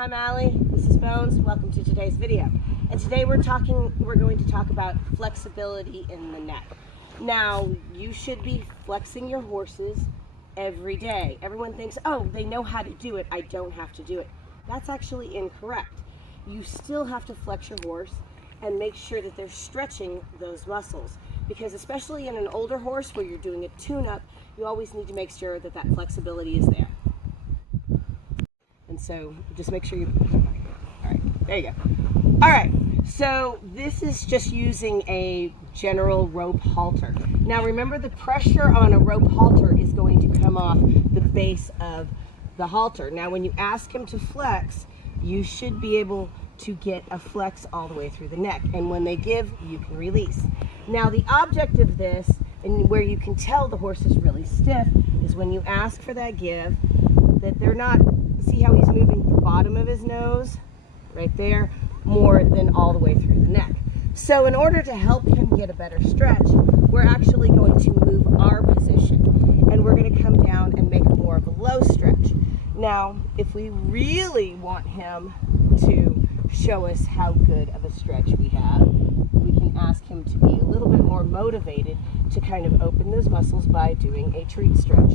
I'm Allie, this is Bones, welcome to today's video. And today we're going to talk about flexibility in the neck. Now, you should be flexing your horses every day. Everyone thinks, oh, they know how to do it, I don't have to do it. That's actually incorrect. You still have to flex your horse and make sure that they're stretching those muscles. Because especially in an older horse where you're doing a tune-up, you always need to make sure that that flexibility is there. And so just make sure you, all right, there you go. All right, so this is just using a general rope halter. Now remember, the pressure on a rope halter is going to come off the base of the halter. Now when you ask him to flex, you should be able to get a flex all the way through the neck. And when they give, you can release. Now the object of this, and where you can tell the horse is really stiff, is when you ask for that give, that they're not, see how he's moving the bottom of his nose, right there, more than all the way through the neck. So in order to help him get a better stretch, we're actually going to move our position, and we're going to come down and make more of a low stretch. Now, if we really want him to show us how good of a stretch we have, we can ask him to be a little bit more motivated to kind of open those muscles by doing a treat stretch.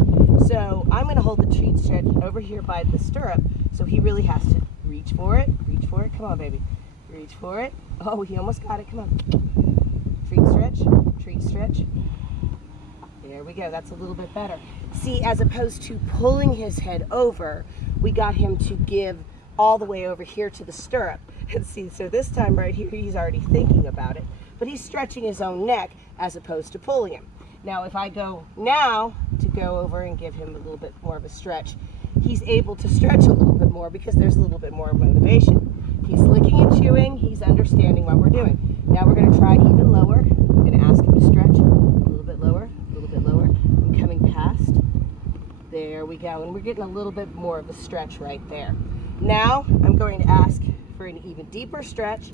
So I'm going to hold the treat stretch over here by the stirrup, so he really has to reach for it, come on baby, reach for it. Oh, he almost got it, come on. Treat stretch. There we go, that's a little bit better. See, as opposed to pulling his head over, we got him to give all the way over here to the stirrup. And see, so this time right here, he's already thinking about it, but he's stretching his own neck as opposed to pulling him. Now, if I go now to go over and give him a little bit more of a stretch, he's able to stretch a little bit more because there's a little bit more motivation. He's licking and chewing, he's understanding what we're doing. Now we're gonna try even lower. I'm gonna ask him to stretch a little bit lower, a little bit lower. I'm coming past. There we go, and we're getting a little bit more of a stretch right there. Now I'm going to ask for an even deeper stretch.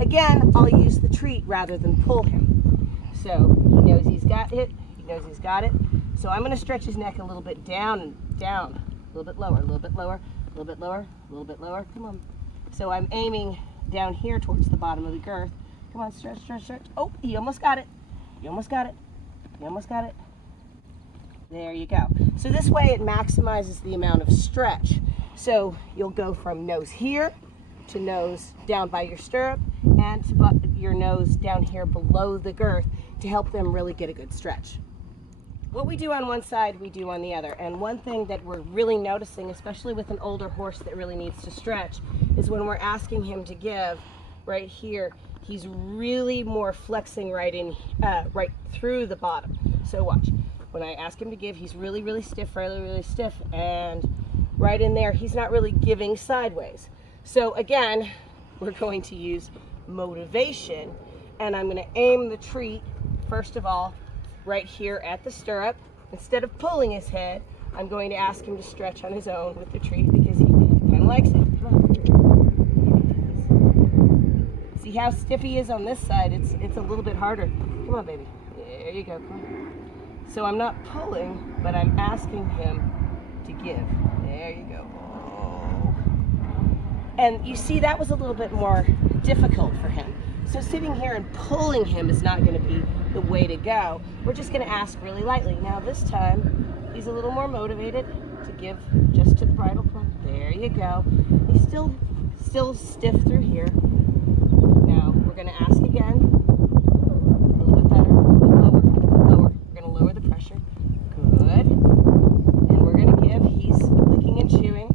Again, I'll use the treat rather than pull him. So he knows he's got it, he knows he's got it. So I'm gonna stretch his neck a little bit down and down, a little bit lower, a little bit lower, a little bit lower, a little bit lower, come on. So I'm aiming down here towards the bottom of the girth. Come on, stretch, stretch, stretch. Oh, he almost got it. He almost got it. He almost got it. There you go. So this way it maximizes the amount of stretch. So you'll go from nose here to nose down by your stirrup and to your nose down here below the girth to help them really get a good stretch. What we do on one side, we do on the other. And one thing that we're really noticing, especially with an older horse that really needs to stretch, is when we're asking him to give right here, he's really more flexing right through the bottom. So watch. When I ask him to give, he's really, really stiff, and right in there, he's not really giving sideways. So again, we're going to use motivation, and I'm going to aim the treat, first of all, right here at the stirrup. Instead of pulling his head, I'm going to ask him to stretch on his own with the treat because he kind of likes it. Come on. See how stiff he is on this side? It's a little bit harder. Come on, baby. There you go. Come on. So I'm not pulling, but I'm asking him to give. There you go. Oh. And you see, that was a little bit more difficult for him. So sitting here and pulling him is not going to be the way to go. We're just going to ask really lightly. Now this time, he's a little more motivated to give just to the bridle. Come on. There you go. He's still stiff through here. Now we're going to ask again. A little bit better, a little bit lower, lower. We're going to lower the pressure. Good. And we're going to give. He's licking and chewing.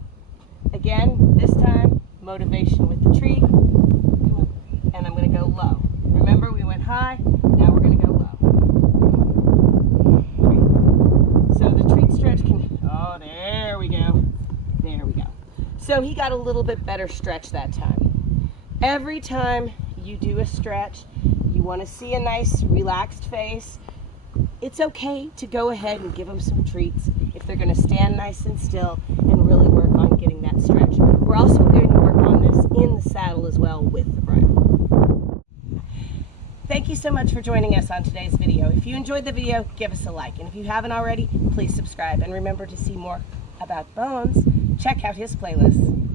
Again, this time, motivation with the treat. And I'm going to go low. Remember, we went high, now we're going to go low. So the treat stretch can, oh, there we go. There we go. So he got a little bit better stretch that time. Every time you do a stretch, you want to see a nice relaxed face. It's okay to go ahead and give them some treats if they're going to stand nice and still and really work on getting that stretch. We're also going to work on this in the saddle as well with the bridle. Thank you so much for joining us on today's video. If you enjoyed the video, give us a like. And if you haven't already, please subscribe. And remember, to see more about Bones, check out his playlist.